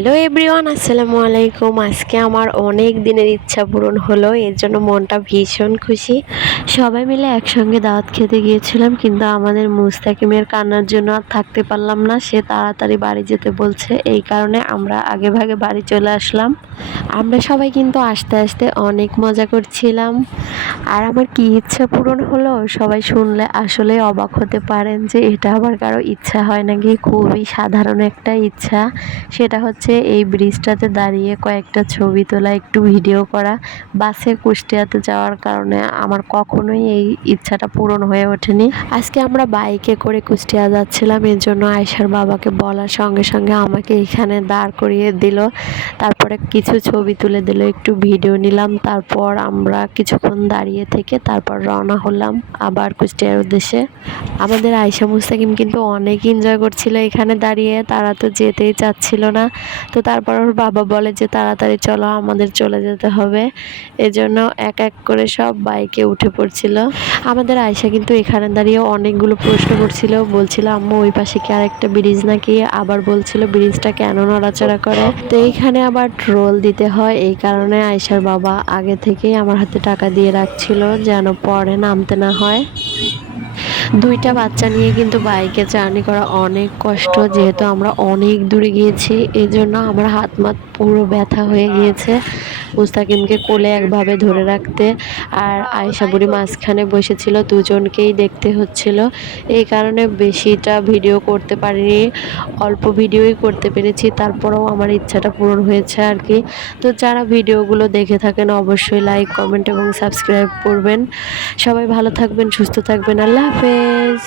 Hello everyone, আসসালামু আলাইকুম। আজকে আমার অনেক দিনের ইচ্ছা পূরণ হলো, এর জন্য মনটা ভীষণ খুশি। সবাই মিলে একসঙ্গে দাওয়াত খেতে গিয়েছিলাম, কিন্তু আমাদের মুস্তাকিমের কান্নার জন্য আর থাকতে পারলাম না। সে তাড়াতাড়ি বাড়ি যেতে বলছে, এই কারণে আমরা আগে ভাগে বাড়ি চলে আসলাম। আমরা সবাই কিন্তু আস্তে আস্তে অনেক মজা করছিলাম। আর আমার কি ইচ্ছা পূরণ হলো, সবাই শুনলে আসলে অবাক হতে পারেন যে এটা আবার কারো ইচ্ছা হয় নাকি। খুবই সাধারণ একটা ইচ্ছা, সেটা হচ্ছে এই ব্রিজটাতে দাঁড়িয়ে কয়েকটা ছবি তোলা, একটু ভিডিও করা। বাসে কুষ্টিয়াতে যাওয়ার কারণে আমার কখনোই এই ইচ্ছাটা পূরণ হয়ে ওঠেনি। আজকে আমরা বাইকে করে কুষ্টিয়া যাচ্ছিলাম, এর জন্য আয়েশার বাবাকে বলার সঙ্গে সঙ্গে আমাকে এখানে দাঁড় করিয়ে দিল, তারপরে কিছু ছবি তুলে দিল, একটু ভিডিও নিলাম। তারপর আমরা কিছুক্ষণ দাঁড়িয়ে থেকে তারপর রওনা হলাম আবার কুষ্টিয়ার উদ্দেশ্যে। আমাদের আয়েশা মুস্তাকিম কিন্তু অনেক এনজয় করছিল এখানে দাঁড়িয়ে, তারা তো যেতেই চাচ্ছিল না। তো তারপর ওর বাবা বলে যে তাড়াতাড়ি চলো, আমাদের চলে যেতে হবে। এজন্য এক এক করে সব বাইকে উঠে পড়ছিল। আমাদের আয়েশা কিন্তু এখানে দাঁড়িয়ে অনেকগুলো প্রশ্ন করছিল, বলছিল আম্মু ওই পাশে কি আরেকটা ব্রিজ নাকি, আবার বলছিল ব্রিজটা কেন নড়াচড়া করে। তো এইখানে আবার ট্রোল দিতে হয়, এই কারণে আয়েশার বাবা আগে থেকেই আমার হাতে টাকা দিয়ে রাখছিল যেন পরে নামতে না হয়। দুইটা বাচ্চা নিয়ে কিন্তু বাইকে জার্নি করা অনেক কষ্ট, যেহেতু আমরা অনেক দূরে গিয়েছি, এই জন্য আমার হাত মাত পুরো ব্যথা হয়ে গিয়েছে মুস্তাকিমকে কোলে একভাবে ধরে রাখতে। আর আয়েশা বুড়ি মাঝখানে বসেছিল, দুজনকেই দেখতে হচ্ছিল। এই কারণে বেশিটা ভিডিও করতে পারিনি, অল্প ভিডিওই করতে পেরেছি। তারপরেও আমার ইচ্ছাটা পূরণ হয়েছে আর কি। তো যারা ভিডিওগুলো দেখে থাকেন অবশ্যই লাইক, কমেন্ট এবং সাবস্ক্রাইব করবেন। সবাই ভালো থাকবেন, সুস্থ থাকবেন। আল্লাহ হাফেজ।